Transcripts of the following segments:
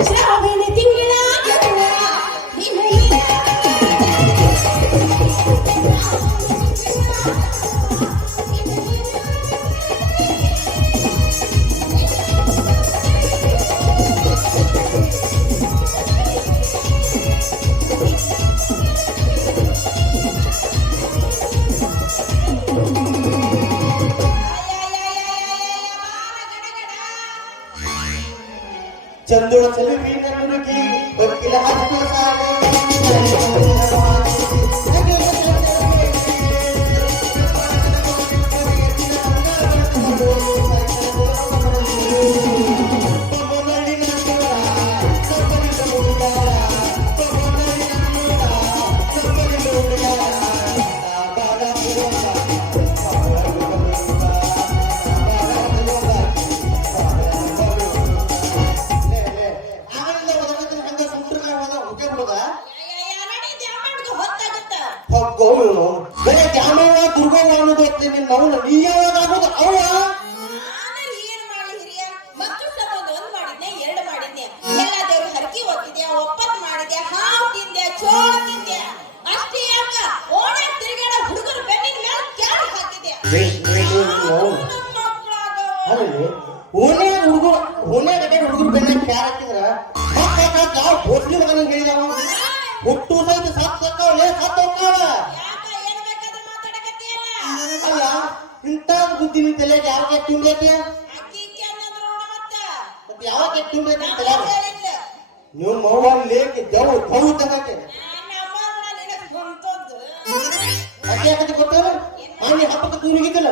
ಶ್ರಾವಣ ತಿಂಗಳ ಚಂದುಳ ಚೆಲುವಿ ನನ್ನುಡುಗಿ ಬಕ್ಕಿಲ ಹತ್ತು ಸಾಲೆ ನೀ ಯಾವಾಗ ಆಗೋದು ಅವ ಏನ್ ಮಾಡ್ಲಿ ಹಿರಿಯ ಮಕ್ಕಳ ಸಂಬಂಧ ಒಂದ್ ಮಾಡಿದ್ನೆ ಎರಡು ಮಾಡಿದ್ನೆ ಎಲ್ಲ ದೇವ್ರ ಹರಕಿ ಓದ್ತಿದ್ಯಾ ಒಪ್ಪತ್ ಮಾಡಿದ್ಯಾ ಹಾವು ತಿಂದ್ಯಾ ಚೋಳ ತಿಂದ್ಯಾ ಅಷ್ಟೇ ಯಾಕ ಓಣೆ ತಿರುಗಾಡ ಹುಡುಗರು ಬೆನ್ನಿನ ಮೇಲೆ ಕ್ಯಾರ ಹಾಕಿದ್ಯಾ ಓಣೆ ಹುಡುಗರು ಬೆನ್ನ ಕ್ಯಾರ ಹಾಕಿದ್ರ ಯಾವ ಭೋಸ್ಲಿ ಮಗನ ಹೇಳಿದವ ಹುಟ್ಟು ಸಹಿತ ಸತ್ ಸಕ್ಕವಳೆ ಸತ್ ಹೋಗ್ತಾವ ಅಲ್ಲ ಇಂಥ ಬುದ್ಧಿ ನಿನ್ ತಲೆಗೆ ಯಾವಾಗ ತುಂಬ್ಲೈತಿ ಮತ್ತೆ ಯಾವಾಗ ತುಂಬ್ಲೈತಿ ತಲೆ ನೀವು ಮೌವಾನ್ ಲೇಕೆ ಜವು ತವು ತಗಕ್ಕೆ ಅದೇ ಯಾಕಂತ ಗೊತ್ತಲ್ಲ ಮಾನ್ಯ ಹಬ್ಬಕ್ಕೆ ತೂರಿಗಿದ್ದಲ್ಲ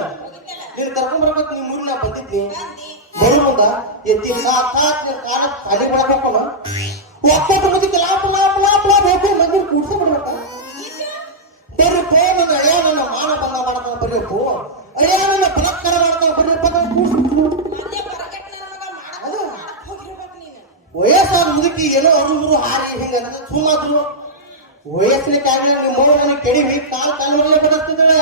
ನೀನು ಕರ್ಕೊಂಡ್ ಬರ್ಬೇಕು ನೀವು ಮೂರು ನಾ ಬಂದಿದ್ನಿ ಬರು ಮುಂದ ಎತ್ತಿ ಕಾಲ ಖಾಲಿ ಮಾಡಬೇಕಲ್ಲ ಒಪ್ಪತ್ತು ಮುಗಿತ ಲಾಪ ಲಾಪ ಲಾಪ ಲಾಪ ಹೋಗಿ ಮಂದಿ ಕೂಡ್ಸ ಬಿಡ್ಬೇಕ ಬರ್ರಿ ಪೋ ನನ್ನ ಅಯ್ಯ ನನ್ನ ಮಾನ ಬಂದ ಮಾಡ್ತಾನ ಬರ್ರಿಪ್ಪು ಅಯ್ಯ ನನ್ನ ಬಲತ್ಕಾರ ಮಾಡ್ತಾನ ಬರ್ರಿಪ್ಪ ಕೂಡ್ಸಿದ್ರು ವಯಸ್ಸಾದ ಮುದುಕಿ ಏನೋ ಅವರು ಹಾರಿ ಹಿಂಗ ಸುಮ್ಮಾದ್ರು ವಯಸ್ಸಿನ ಕಾರಣ ನಿಮ್ಮ ಮೌನ ಕೆಡಿ ಹೋಗಿ ಕಾಲ್ ಮೇಲೆ ಬದಸ್ತಿದ್ದಾಳೆ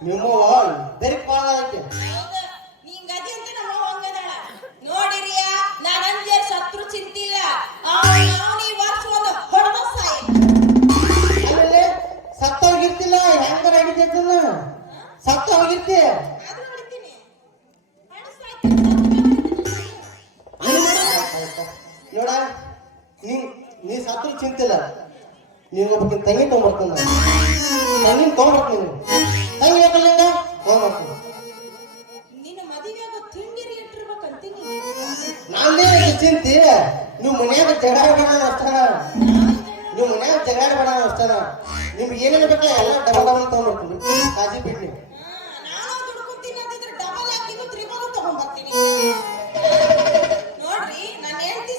ನಿಮ್ಮವ್ವ ಬೆರಕ್ ಬಾಳ ಐತೆ ನೋಡಿರಿಯ ನಾನು ಸತ್ರು ಚಿಂತಿಲ್ಲ ಆಮೇಲೆ ಸತ್ತ ಹೋಗಿರ್ತಿಲ್ಲ ಹೆಂಗಾರ ಹಿಡಿತೈತನ ಸತ್ತ ಹೋಗಿರ್ತಿ ನೋಡ ನೀ ಸತ್ರು ಚಿಂತಿಲ್ಲ ನೀನು ಒಬ್ಬಕಿನ ತಂಗಿ ತಗೊಂಡ್ಬರ್ತಾನ ತಂಗಿನ ತಗೊಂಡ್ಬರ್ತೀನಿ ತಂಗಿ ಯಾಕಲ್ಲ ತಗೊಂಡ್ಬರ್ತೀನಿ ನಾನೇ ಚಿಂತಿ ನೀವು ಮನ್ಯಾಗ ಜಗಾಡಬೇಡ ಅಷ್ಟನ ನೀವು ಮನ್ಯಾಗ ಜಗಾಡಬೇಡ ಅಷ್ಟನ ನಿಮ್ಗೆ ಏನೇನು ಬೇಕಲ್ಲ ಎಲ್ಲ ಡಬಲ್ ಡಬಲ್ ತಗೊಂಡ್ಬರ್ತೀನಿ ಕಾಜಿ ಬಿಡ್ನಿ ನೋಡ್ರಿ ನಾನು ಹೇಳ್ತಿ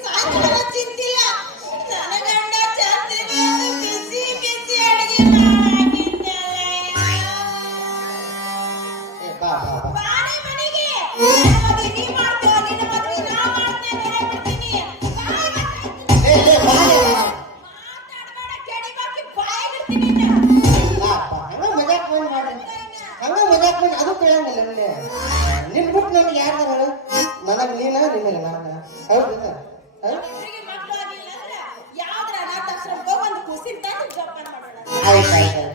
ಚಿಂತಿಲ್ಲ ನನ್ನ ಗಂಡ ಬಿಸಿ ಬಿಸಿ ಅಡಿಗೆ ಅದು ಕೇಳಂಗಿಲ್ಲ ನಿನ್ ಬಿಟ್ಟು ನನಗೆ ಯಾರ್ದಾರ ನನಗ್ ನೀನ ನಿನಗೆ ನಾನು ಹೌದಾ ಯಾವ್ದ್ರ ಅನಾಥಾಶ್ರಮಕ್ಕೆ ಒಂದು ಖುಷಿ ಆಯ್ತು